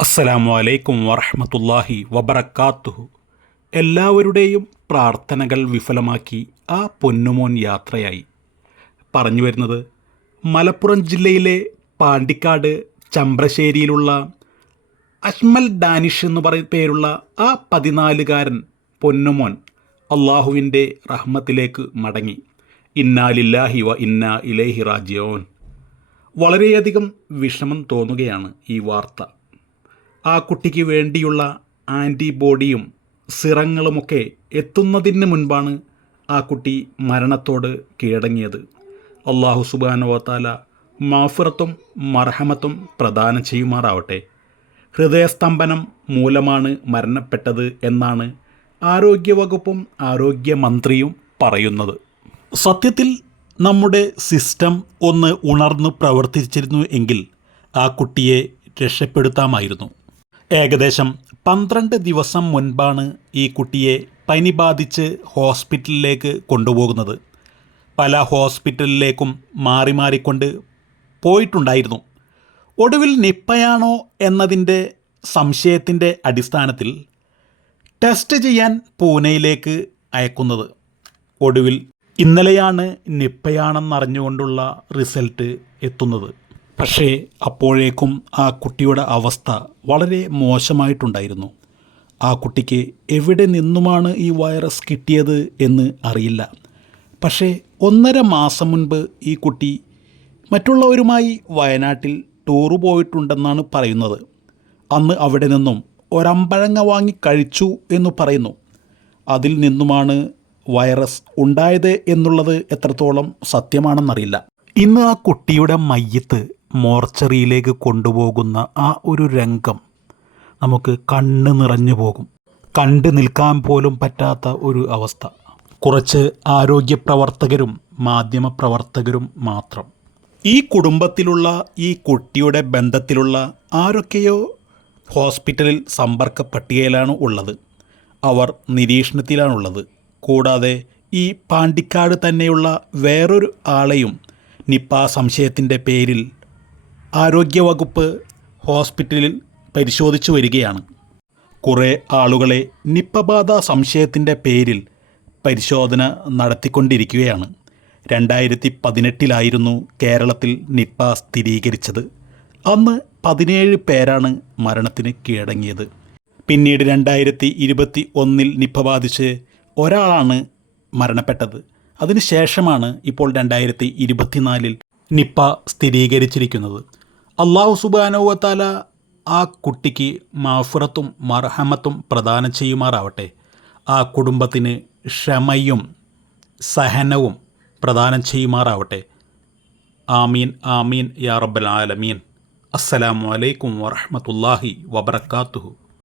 അസ്സലാമു അലൈക്കും വറഹമത്തല്ലാഹി വബറക്കാത്തുഹു. എല്ലാവരുടെയും പ്രാർത്ഥനകൾ വിഫലമാക്കി ആ പൊന്നുമോൻ യാത്രയായി. പറഞ്ഞു വരുന്നത് മലപ്പുറം ജില്ലയിലെ പാണ്ടിക്കാട് ചമ്പ്രശ്ശേരിയിലുള്ള അജ്മൽ ഡാനിഷ് എന്ന് പറയ പേരുള്ള ആ പതിനാലുകാരൻ പൊന്നുമോൻ അള്ളാഹുവിന്റെ റഹ്മത്തിലേക്ക് മടങ്ങി. ഇന്നാലില്ലാഹി വ ഇന്ന ഇലേഹി റാജിയോൻ വളരെയധികം വിഷമം തോന്നുകയാണ് ഈ വാർത്ത. ആ കുട്ടിക്ക് വേണ്ടിയുള്ള ആന്റിബോഡിയും സിറങ്ങളുമൊക്കെ എത്തുന്നതിന് മുൻപാണ് ആ കുട്ടി മരണത്തോട് കീഴടങ്ങിയത്. അള്ളാഹു സുബാനുവത്താല മാഫുറത്തും മർഹമത്തും പ്രദാനം ചെയ്യുമാറാവട്ടെ. ഹൃദയസ്തംഭനം മൂലമാണ് മരണപ്പെട്ടത് എന്നാണ് ആരോഗ്യവകുപ്പും ആരോഗ്യമന്ത്രിയും പറയുന്നത്. സത്യത്തിൽ നമ്മുടെ സിസ്റ്റം ഒന്ന് ഉണർന്ന് പ്രവർത്തിച്ചിരുന്നു എങ്കിൽ ആ കുട്ടിയെ രക്ഷപ്പെടുത്താമായിരുന്നു. ഏകദേശം പന്ത്രണ്ട് ദിവസം മുൻപാണ് ഈ കുട്ടിയെ പനി ബാധിച്ച് ഹോസ്പിറ്റലിലേക്ക് കൊണ്ടുപോകുന്നത്. പല ഹോസ്പിറ്റലിലേക്കും മാറി മാറിക്കൊണ്ട് പോയിട്ടുണ്ടായിരുന്നു. ഒടുവിൽ നിപ്പയാണോ എന്നതിന്റെ സംശയത്തിന്റെ അടിസ്ഥാനത്തിൽ ടെസ്റ്റ് ചെയ്യാൻ പൂനെയിലേക്ക് അയക്കുന്നത്. ഒടുവിൽ ഇന്നലെയാണ് നിപ്പയാണെന്നറിഞ്ഞുകൊണ്ടുള്ള റിസൾട്ട് എത്തുന്നത്. പക്ഷേ അപ്പോഴേക്കും ആ കുട്ടിയുടെ അവസ്ഥ വളരെ മോശമായിട്ടുണ്ടായിരുന്നു. ആ കുട്ടിക്ക് എവിടെ നിന്നുമാണ് ഈ വൈറസ് കിട്ടിയത് എന്ന് അറിയില്ല. പക്ഷേ ഒന്നര മാസം മുൻപ് ഈ കുട്ടി മറ്റുള്ളവരുമായി വയനാട്ടിൽ ടൂറ് പോയിട്ടുണ്ടെന്നാണ് പറയുന്നത്. അന്ന് അവിടെ നിന്നും ഒരമ്പഴങ്ങ വാങ്ങി കഴിച്ചു എന്ന് പറയുന്നു. അതിൽ നിന്നുമാണ് വൈറസ് ഉണ്ടായത് എന്നുള്ളത് എത്രത്തോളം സത്യമാണെന്നറിയില്ല. ഇന്ന് ആ കുട്ടിയുടെ മയ്യത്ത് മോർച്ചറിയിലേക്ക് കൊണ്ടുപോകുന്ന ആ ഒരു രംഗം നമുക്ക് കണ്ണ് നിറഞ്ഞു പോകും. കണ്ടു നിൽക്കാൻ പോലും പറ്റാത്ത ഒരു അവസ്ഥ. കുറച്ച് ആരോഗ്യ പ്രവർത്തകരും മാധ്യമ പ്രവർത്തകരും മാത്രം. ഈ കുടുംബത്തിലുള്ള ഈ കുട്ടിയുടെ ബന്ധത്തിലുള്ള ആരൊക്കെയോ ഹോസ്പിറ്റലിൽ സമ്പർക്ക പട്ടികയിലാണ് ഉള്ളത്. അവർ നിരീക്ഷണത്തിലാണുള്ളത്. കൂടാതെ ഈ പാണ്ടിക്കാട് തന്നെയുള്ള വേറൊരു ആളെയും നിപ്പ സംശയത്തിന്റെ പേരിൽ ആരോഗ്യവകുപ്പ് ഹോസ്പിറ്റലിൽ പരിശോധിച്ചു വരികയാണ്. കുറേ ആളുകളെ നിപ്പ ബാധ സംശയത്തിന്റെ പേരിൽ പരിശോധന നടത്തിക്കൊണ്ടിരിക്കുകയാണ്. രണ്ടായിരത്തി പതിനെട്ടിലായിരുന്നു കേരളത്തിൽ നിപ്പ സ്ഥിരീകരിച്ചത്. അന്ന് പതിനേഴ് പേരാണ് മരണത്തിന് കീഴടങ്ങിയത്. പിന്നീട് രണ്ടായിരത്തി ഇരുപത്തി ഒന്നിൽ നിപ്പ ബാധിച്ച് ഒരാളാണ് മരണപ്പെട്ടത്. അതിനുശേഷമാണ് ഇപ്പോൾ രണ്ടായിരത്തി ഇരുപത്തിനാലിൽ നിപ്പ സ്ഥിരീകരിച്ചിരിക്കുന്നത്. അള്ളാഹു സുബാനോവത്താല ആ കുട്ടിക്ക് മാഫുറത്തും മർഹമത്തും പ്രദാനം ചെയ്യുമാറാവട്ടെ. ആ കുടുംബത്തിന് ക്ഷമയും സഹനവും പ്രദാനം ചെയ്യുമാറാവട്ടെ. ആമീൻ ആമീൻ യാ റബ്ബൽ ആലമീൻ. അസ്സലാമു അലൈക്കും വറഹ്മത്തുള്ളാഹി വബറകാതുഹു.